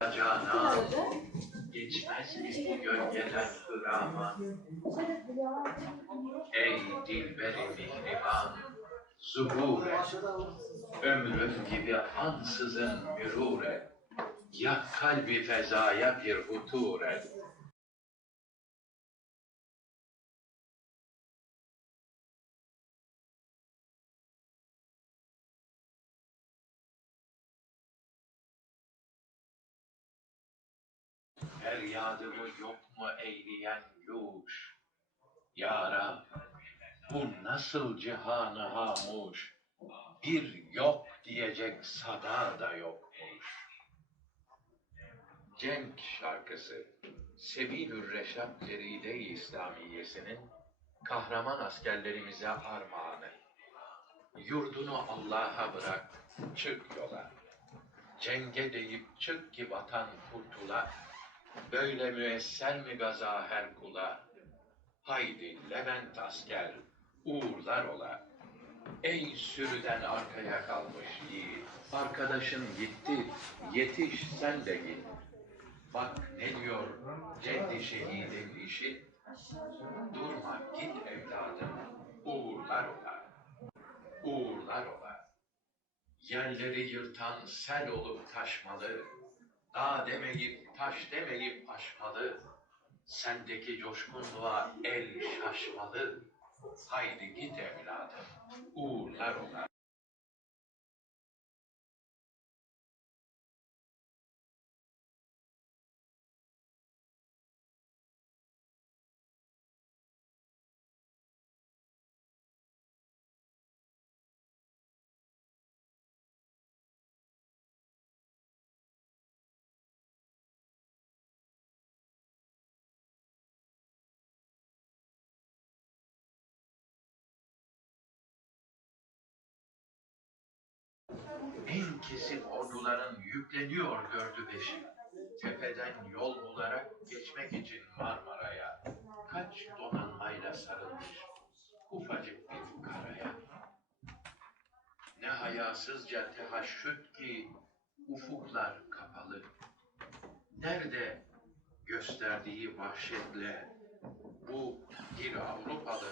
Canan hırama? Ey dilberi mihriban, zuhur et, ömrüm gibi ansızın mürur et. Ya kalbi fezaya bir hutur et. Feryadımı yok mu eyleyen yuş? Ya Rab, bu nasıl cihanı hamuş? Bir yok diyecek sada da yokmuş. Cenk şarkısı, Sebilür Reşat Ceride-i İslamiyesinin kahraman askerlerimize armağanı. Yurdunu Allah'a bırak, çık yola. Cenge deyip çık ki vatan kurtula. Böyle müesser mi gaza her kula? Haydi Levent asker, uğurlar ola. Ey sürüden arkaya kalmış yiğit, arkadaşın gitti, yetiş sen de git. Bak ne diyor ceddi şehidin işi, durma git evladım, uğurlar ola, uğurlar ola. Yerleri yırtan sel olup taşmalı, dağ demeyip taş demeyip aşmalı, sendeki coşkunluğa el şaşmalı, haydi git evladım, uğurlar ola. En kesin orduların yükleniyor gördü beşi. Tepeden yol bularak geçmek için Marmara'ya. Kaç donanmayla sarılmış ufacık bir karaya. Ne hayasızca tehaşüt ki ufuklar kapalı. Nerede gösterdiği vahşetle bu bir Avrupalı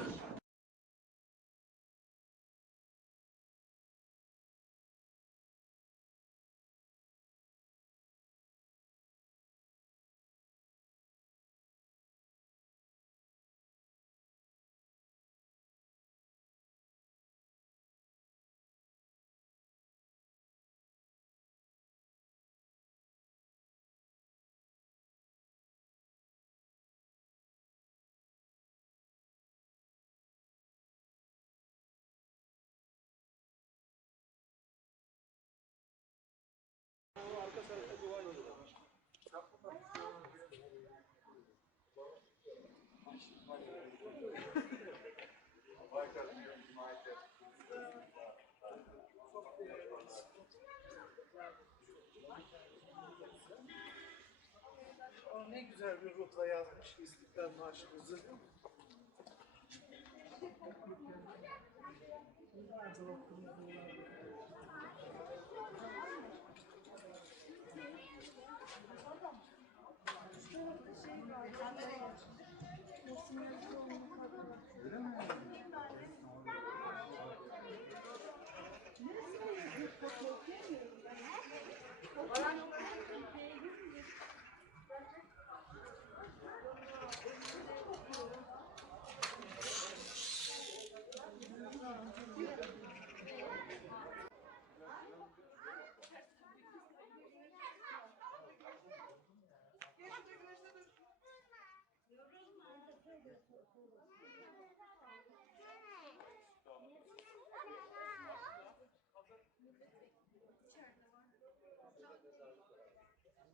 Aa, ne güzel bir rotla yazmış İstiklal Marşı'mızı. Thank you.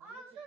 아,